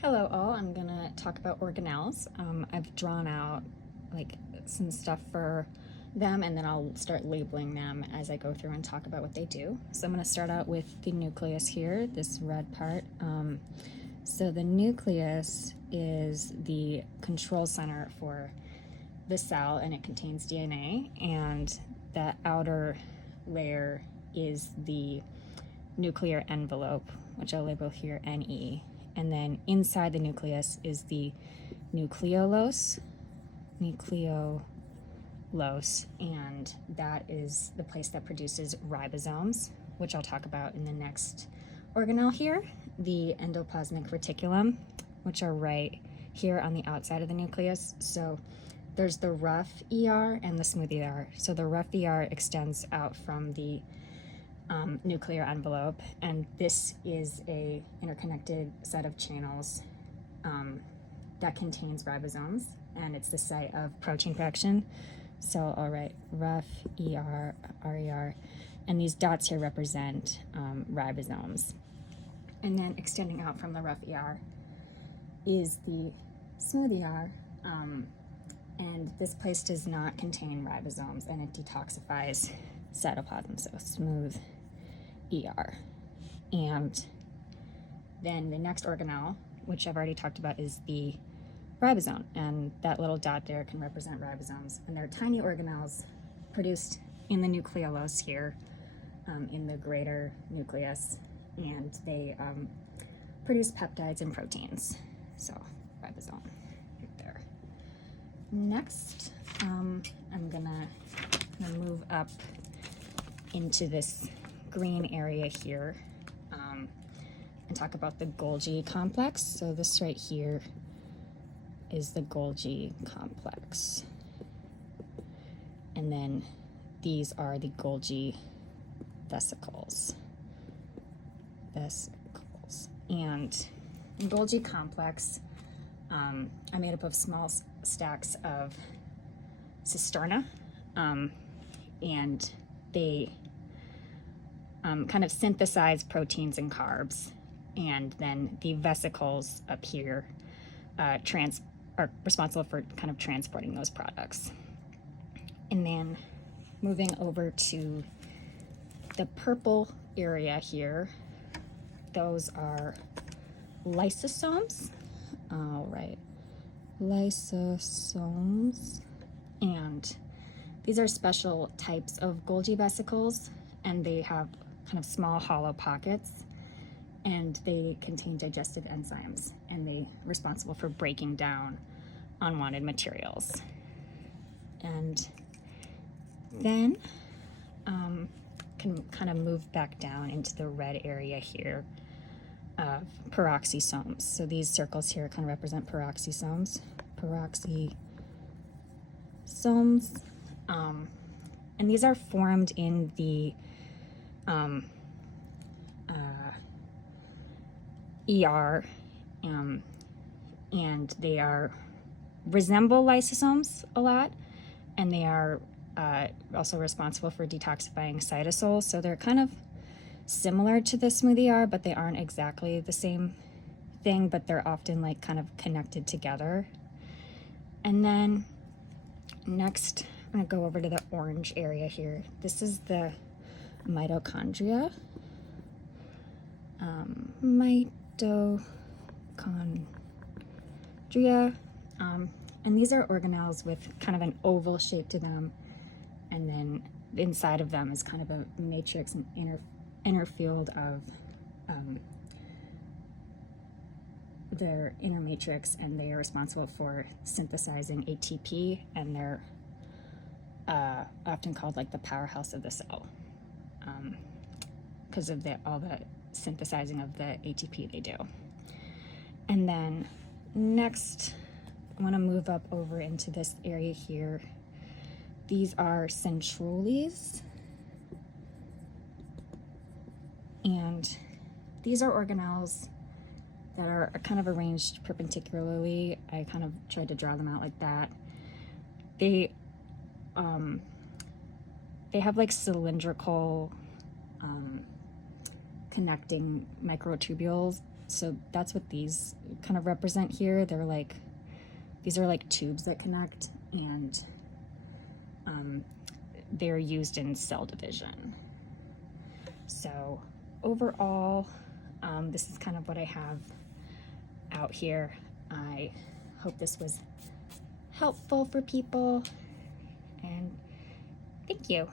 Hello all, I'm gonna talk about organelles. I've drawn out like some stuff for them and then I'll start labeling them as I go through and talk about what they do. So I'm gonna start out with the nucleus here, this red part. So the nucleus is the control center for the cell and it contains DNA, and the outer layer is the nuclear envelope, which I'll label here Ne. And then inside the nucleus is the nucleolus, and that is the place that produces ribosomes, which I'll talk about in the next organelle here, the endoplasmic reticulum, which are right here on the outside of the nucleus. So there's the rough ER and the smooth ER. So the rough ER extends out from the nuclear envelope, and this is a interconnected set of channels that contains ribosomes, and it's the site of protein production. So I'll write rough ER, RER, and these dots here represent ribosomes. And then extending out from the rough ER is the smooth ER, and this place does not contain ribosomes, and it detoxifies cytoplasm, so smooth ER. And then the next organelle, which I've already talked about, is the ribosome, and that little dot there can represent ribosomes, and they're tiny organelles produced in the nucleolus here, in the greater nucleus, and they produce peptides and proteins. So ribosome right there. Next, I'm gonna move up into this green area here and talk about the Golgi complex. So this right here is the Golgi complex, and then these are the Golgi vesicles. And the Golgi complex are made up of small stacks of cisterna, and they kind of synthesize proteins and carbs, and then the vesicles up here are responsible for kind of transporting those products. And then moving over to the purple area here, those are lysosomes. All right, lysosomes, and these are special types of Golgi vesicles, and they have kind of small hollow pockets, and they contain digestive enzymes, and they're responsible for breaking down unwanted materials. And then can kind of move back down into the red area here of peroxisomes. So these circles here kind of represent peroxisomes. And these are formed in the ER, and they resemble lysosomes a lot, and they are also responsible for detoxifying cytosols. So they're kind of similar to the smooth ER, but they aren't exactly the same thing, but they're often like kind of connected together. And then next, I'm gonna go over to the orange area here. This is the mitochondria. And these are organelles with kind of an oval shape to them, and then inside of them is kind of a matrix, an inner field of their inner matrix, and they are responsible for synthesizing ATP, and they're often called like the powerhouse of the cell, because of all the synthesizing of the ATP they do. And then next, I want to move up over into this area here. These are centroles, and these are organelles that are kind of arranged perpendicularly. I kind of tried to draw them out like that. They have like cylindrical connecting microtubules So that's what these kind of represent here. They're like, these are like tubes that connect, and they're used in cell division. So overall, this is kind of what I have out here. I hope this was helpful for people, and thank you.